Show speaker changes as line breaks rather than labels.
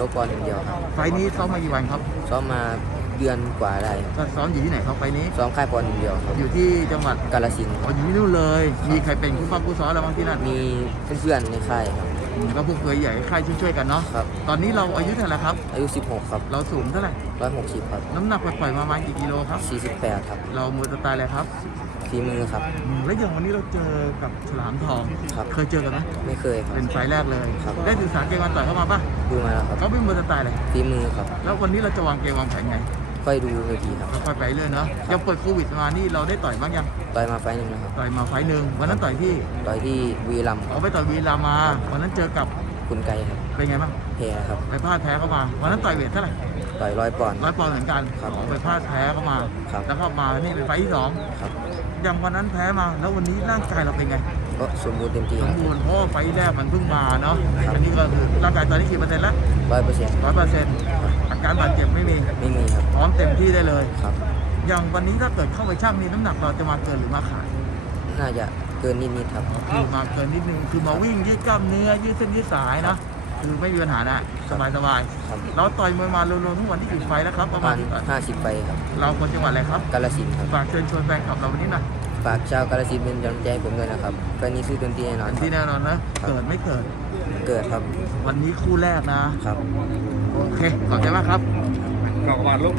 ลบปอนด์อย่างเดียวครับ
ไฟล์นี้ซ้อมมากี่วันครับ
ซ้อมมาเดือนกว่าได้ครับ
ก็ซ้อมอยู่ที่ไหนครับไฟล์นี้
ซ้อมค่ายปอนด์อย่างเดียวครับ
อยู่ที่จังหวัด
กาลสินธุ์
อ๋ออยู่ที่นู่นเลย มีใครเป็นคู่ฟ้าคู่ซ้อมเราบ้างที่นั่น
มีเพื่อนๆในค่ายครับ
อืมก็พวกเคยใหญ่ค่ายช่วยๆกันเนาะ
ครับ
ตอนนี้เราอายุเท่าไหร่ครับ
อายุ 16 ครับ
เราสูงเท่าไหร่
160 ครับ
น้ำหนักปล่อยๆมาประมาณกี่กิโลครับ
48 ครับ
เรามือสไตล์อะไรครับ
ฝีมือครับ
อืมแล้วอย่างวันนี้เราเจอกับฉลามทอง
ครับ
เคยเจอกันไหม
ไม่เคยครับ
เป็นไฟล์แรกเลย
ครับ
ได้ศึกษาเกมการต่อยเข้ามาปะ
ดูมาแล้วครับ
เขาเป็นมือสไตล์อะไร
ฝีมือครับ
แล้ววันนี้เราจะวางเกมวางแผนไง
ค่อยดูเวทีครับ
ค่อยๆไปเรื่อยเนาะยังเปิดโควิดมานี่เราได้ต่อยบ้างยัง
ต่อยมาไฟล์หนึงนะครับ
ต่อยมาไฟล์หนึ่งวันนั้นต่อยที่
ต่อยที่วีรัมย์
เอาไปต่อยวีรามาวันนั้นเจอกับ
คุณไกรครับ
เป็นไงบ้าง
แพ้ครับ
ไปพลาดแพ้เข้ามาวันนั้นต่อยเวทเท่าไหร่
ต่อยร้อยปอนด์
ร้อยปอนด์เหมือนกัน
ครับ
อ๋อไปพลาดแพ้เข้ามา
ครับ
แล้วก็มานี่เป็นไฟล์ที่สอง
ครับ
อย่างวันนั้นแพ้มาแล้ววันนี้ร่างกายเราเป็นไง
ก็สมบูรณ์เต็มที่
ส
ค
ม
รับ
บูรณ์เพราะว่าไฟล์แรกมันเพิ่งมาเนาะ
ครับ
อันนี้ก็คือร่างกายตอนนี้กี่เปอร์เซ็นต์แล้ว
ร้อยเปอร์เซ็นต์
ร้อยเปอร์เซ็นต์อา การบาดเจ็บไม่มี
ไม่มีครับ
พร้อมเต็มที่ได้เลย
ครับ
อย่างวันนี้ถ้าเกิดเข้าไปช่างนี่น้ำหนักเราจะมาเกินหรือมาขาด
น่าจะเกินนิดๆครับ
คือมาเกินนิดนึงคือมาวิ่งยืดกล้ามเนื้อยืดเส้นยืดสายนะคือไม่มีปัญหานะสบายสบาย
ครับ
ๆเราต่อยมวยมารวมๆทั้งวันที่กี่ไฟล์แล้วครับ
ป
ประระ
มา
มา
ณ
ณที่ก่อน
50ไปครับ
เราคนจังหวัดอะไรครับ
กาลสินธุ์ครับ
ฝากเชิญชวนแฟนคลับเราวันนี้หน่อย
ฝากชาวกาลสินธุ์เป็นกำลังใจให้ผมด้วยนะครับไฟล์นี้ซื้อเต็มที่แน่นอน
เป็น
ครั
ที่
บ
แน่นอนนะเกิดไม่เกิด
เกิดครับ
วันนี้คู่แรกนะ
ครับ
โอเค ขอบใจมากครับ
กอกบาลลบ